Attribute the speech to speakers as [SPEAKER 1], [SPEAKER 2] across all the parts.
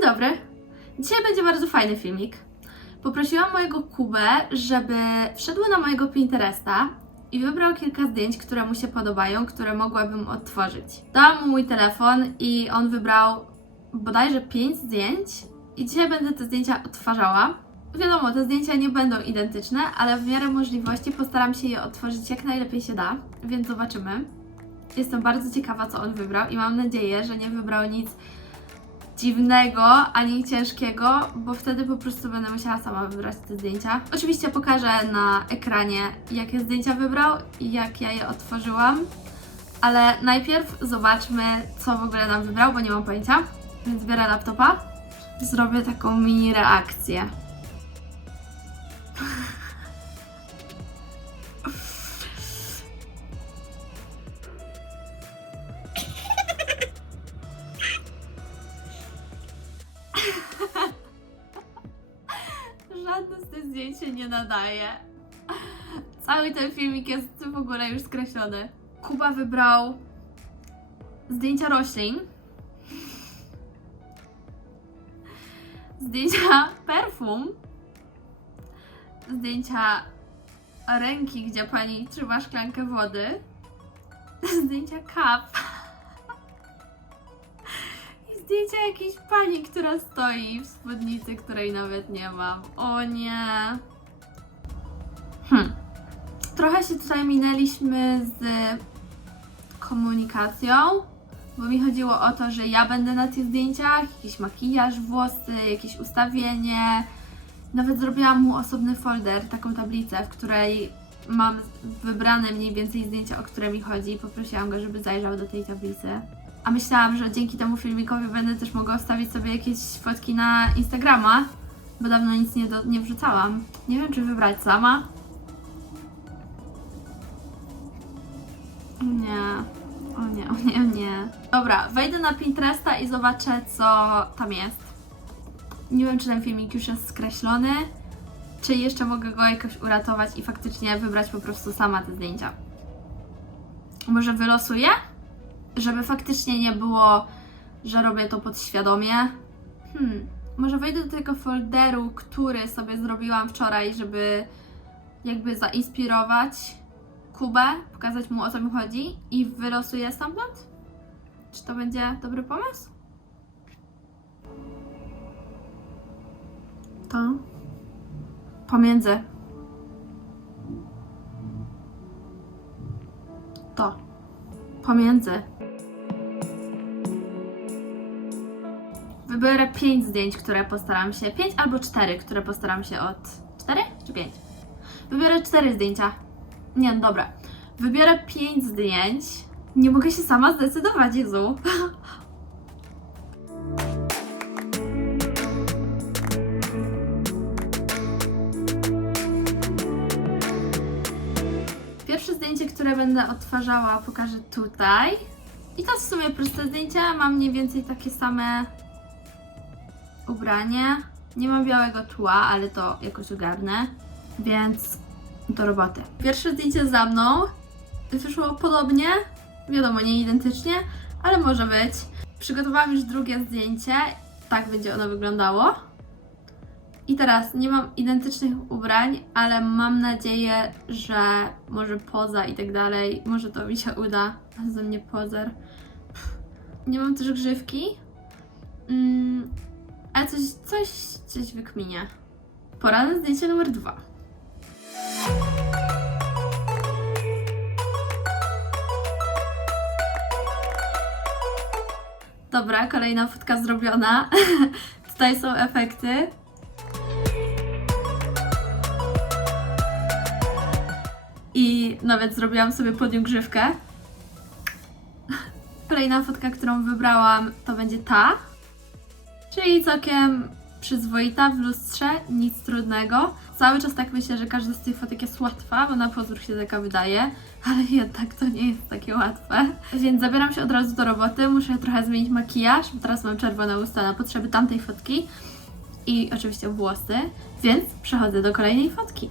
[SPEAKER 1] dobry. Dzisiaj będzie bardzo fajny filmik. Poprosiłam mojego Kubę, żeby wszedł na mojego Pinteresta i wybrał kilka zdjęć, które mu się podobają, które mogłabym odtworzyć. Dałam mu mój telefon i on wybrał bodajże 5 zdjęć i dzisiaj będę te zdjęcia odtwarzała. Wiadomo, te zdjęcia nie będą identyczne, ale w miarę możliwości postaram się je odtworzyć jak najlepiej się da, więc zobaczymy. Jestem bardzo ciekawa, co on wybrał i mam nadzieję, że nie wybrał nic dziwnego ani ciężkiego, bo wtedy po prostu będę musiała sama wybrać te zdjęcia. Oczywiście pokażę na ekranie, jakie zdjęcia wybrał i jak ja je otworzyłam, ale najpierw zobaczmy, co w ogóle nam wybrał, bo nie mam pojęcia. Więc biorę laptopa, zrobię taką mini reakcję. Nie nadaje. Cały ten filmik jest w ogóle już skreślony. Kuba wybrał zdjęcia roślin, zdjęcia perfum, zdjęcia ręki, gdzie pani trzyma szklankę wody, zdjęcia kap i zdjęcia jakiejś pani, która stoi w spódnicy, której nawet nie mam. O nie. Hmm. Trochę się tutaj minęliśmy z komunikacją, bo mi chodziło o to, że ja będę na tych zdjęciach, jakiś makijaż, włosy, jakieś ustawienie. Nawet zrobiłam mu osobny folder, taką tablicę, w której mam wybrane mniej więcej zdjęcia, o które mi chodzi. Poprosiłam go, żeby zajrzał do tej tablicy. A myślałam, że dzięki temu filmikowi będę też mogła wstawić sobie jakieś fotki na Instagrama, bo dawno nic nie, do, nie wrzucałam. Nie wiem, czy wybrać sama. Nie, o nie, o nie, o nie. Dobra, wejdę na Pinteresta i zobaczę, co tam jest. Nie wiem, czy ten filmik już jest skreślony, czy jeszcze mogę go jakoś uratować i faktycznie wybrać po prostu sama te zdjęcia. Może wylosuję? Żeby faktycznie nie było, że robię to podświadomie. Hmm, może wejdę do tego folderu, który sobie zrobiłam wczoraj, żeby jakby zainspirować Kubę, pokazać mu o co mi chodzi i wylosuję stamtąd? Czy to będzie dobry pomysł? To pomiędzy to pomiędzy Wybiorę 5 zdjęć, które postaram się. 5 albo 4, które postaram się od. 4 czy 5? Wybiorę 4 zdjęcia. Nie, no dobra. Wybiorę 5 zdjęć. Nie mogę się sama zdecydować, Jezu. Pierwsze zdjęcie, które będę odtwarzała, pokażę tutaj. I to w sumie proste zdjęcie. Mam mniej więcej takie same ubranie. Nie mam białego tła, ale to jakoś ogarnę. Więc do roboty. Pierwsze zdjęcie za mną wyszło podobnie, wiadomo, nie identycznie, ale może być. Przygotowałam już drugie zdjęcie, tak będzie ono wyglądało. I teraz nie mam identycznych ubrań, ale mam nadzieję, że może poza i tak dalej, może to mi się uda. Ze mnie pozer. Nie mam też grzywki, mm, ale coś, coś, coś wykminie. Pora na zdjęcie numer dwa. Dobra, kolejna fotka zrobiona. Tutaj są efekty. I nawet zrobiłam sobie pod nią grzywkę. Kolejna fotka, którą wybrałam, to będzie ta. Czyli całkiem przyzwoita w lustrze, nic trudnego. Cały czas tak myślę, że każda z tych fotek jest łatwa, bo na pozór się taka wydaje, ale jednak to nie jest takie łatwe. Więc zabieram się od razu do roboty, muszę trochę zmienić makijaż, bo teraz mam czerwone usta na potrzeby tamtej fotki i oczywiście włosy, więc przechodzę do kolejnej fotki.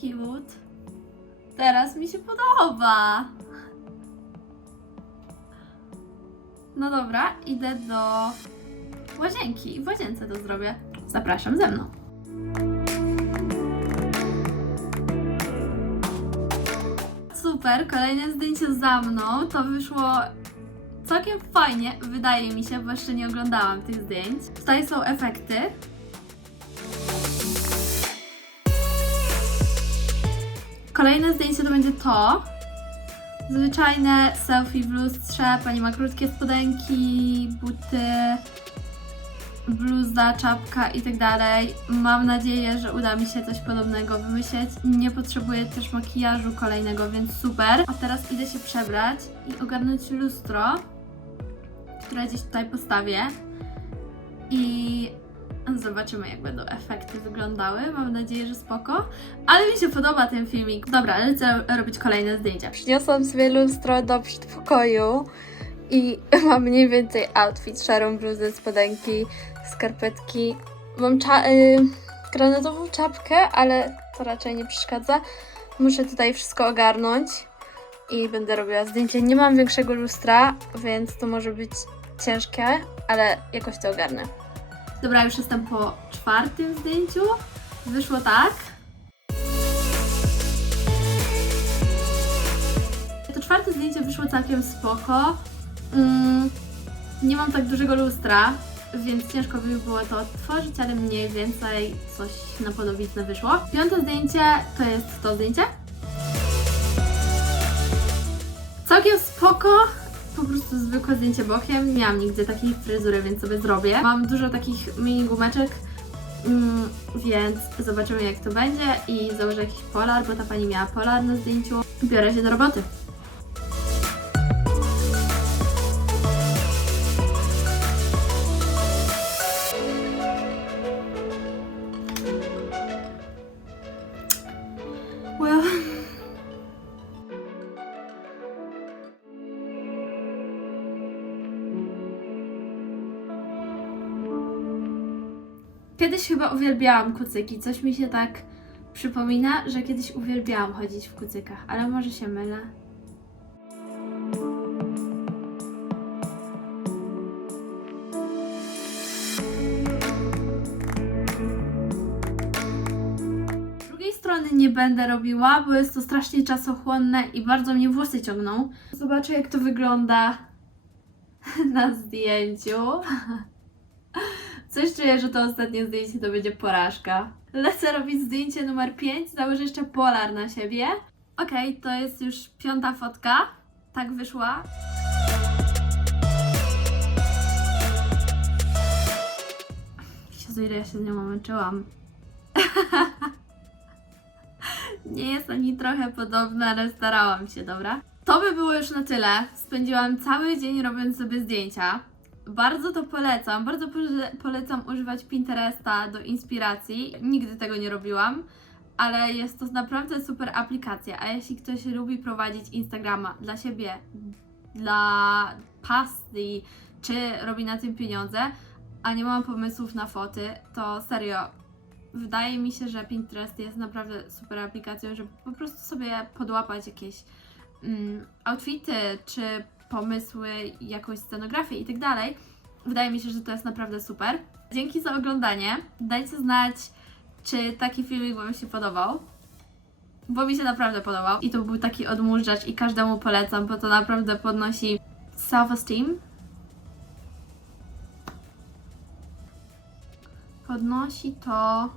[SPEAKER 1] Cute. Teraz mi się podoba. No dobra, idę do łazienki i w łazience to zrobię. Zapraszam ze mną. Super, kolejne zdjęcie za mną. To wyszło całkiem fajnie, wydaje mi się, bo jeszcze nie oglądałam tych zdjęć. Tutaj są efekty. Kolejne zdjęcie to będzie to. Zwyczajne selfie w lustrze. Pani ma krótkie spodenki, buty, bluza, czapka i tak dalej. Mam nadzieję, że uda mi się coś podobnego wymyśleć. Nie potrzebuję też makijażu kolejnego, więc super. A teraz idę się przebrać i ogarnąć lustro, które gdzieś tutaj postawię. I zobaczymy, jak będą efekty wyglądały. Mam nadzieję, że spoko. Ale mi się podoba ten filmik. Dobra, lecę robić kolejne zdjęcia.
[SPEAKER 2] Przyniosłam sobie lustro do przedpokoju i mam mniej więcej outfit, szarą bluzę, spodenki, skarpetki. Mam cza- y, granatową czapkę, ale to raczej nie przeszkadza. Muszę tutaj wszystko ogarnąć i będę robiła zdjęcie. Nie mam większego lustra, więc to może być ciężkie, ale jakoś to ogarnę.
[SPEAKER 1] Dobra, już jestem po czwartym zdjęciu. Wyszło tak. To czwarte zdjęcie wyszło całkiem spoko. Mm, nie mam tak dużego lustra, więc ciężko by było to odtworzyć, ale mniej więcej coś na podobiznę wyszło. Piąte zdjęcie to jest to zdjęcie. Całkiem spoko. Po prostu zwykłe zdjęcie bokiem. Nie miałam nigdy takiej fryzury, więc sobie zrobię. Mam dużo takich mini gumeczek, mm, więc zobaczymy jak to będzie i założę jakiś polar, bo ta pani miała polar na zdjęciu. Biorę się do roboty. Kiedyś chyba uwielbiałam kucyki. Coś mi się tak przypomina, że kiedyś uwielbiałam chodzić w kucykach, ale może się mylę. Nie będę robiła, bo jest to strasznie czasochłonne i bardzo mnie włosy ciągną. Zobaczę jak to wygląda na zdjęciu. Coś czuję, że to ostatnie zdjęcie to będzie porażka. Lecę robić zdjęcie numer 5, założę jeszcze polar na siebie. Okej, to jest już piąta fotka. Tak wyszła. Jezu, ile ja się z nią męczyłam. Nie jest ani trochę podobna, ale starałam się, dobra? To by było już na tyle. Spędziłam cały dzień robiąc sobie zdjęcia. Bardzo to polecam. Bardzo pole- polecam używać Pinteresta do inspiracji. Nigdy tego nie robiłam, ale jest to naprawdę super aplikacja. A jeśli ktoś lubi prowadzić Instagrama dla siebie, dla pasji, czy robi na tym pieniądze, a nie ma pomysłów na foty, to serio. Wydaje mi się, że Pinterest jest naprawdę super aplikacją, żeby po prostu sobie podłapać jakieś mm, outfity, czy pomysły, jakąś scenografię i tak dalej. Wydaje mi się, że to jest naprawdę super. Dzięki za oglądanie. Dajcie znać, czy taki filmik Wam się podobał. Bo mi się naprawdę podobał. I to był taki odmurzacz i każdemu polecam, bo to naprawdę podnosi self-esteem. Podnosi to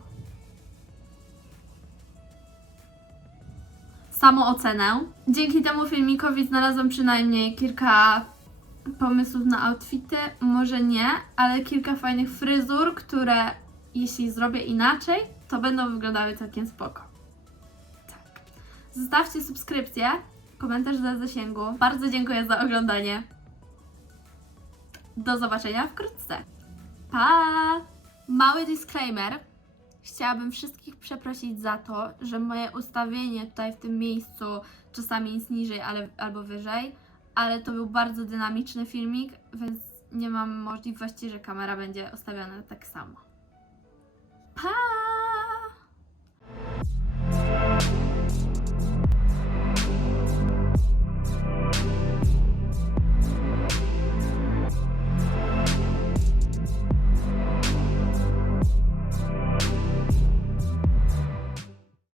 [SPEAKER 1] samoocenę. Dzięki temu filmikowi znalazłam przynajmniej kilka pomysłów na outfity. Może nie, ale kilka fajnych fryzur, które jeśli zrobię inaczej, to będą wyglądały całkiem spoko. Tak. Zostawcie subskrypcję, komentarz dla zasięgu. Bardzo dziękuję za oglądanie. Do zobaczenia wkrótce. Pa! Mały disclaimer. Chciałabym wszystkich przeprosić za to, że moje ustawienie tutaj w tym miejscu czasami jest niżej ale, albo wyżej, ale to był bardzo dynamiczny filmik, więc nie mam możliwości, że kamera będzie ustawiona tak samo. Pa!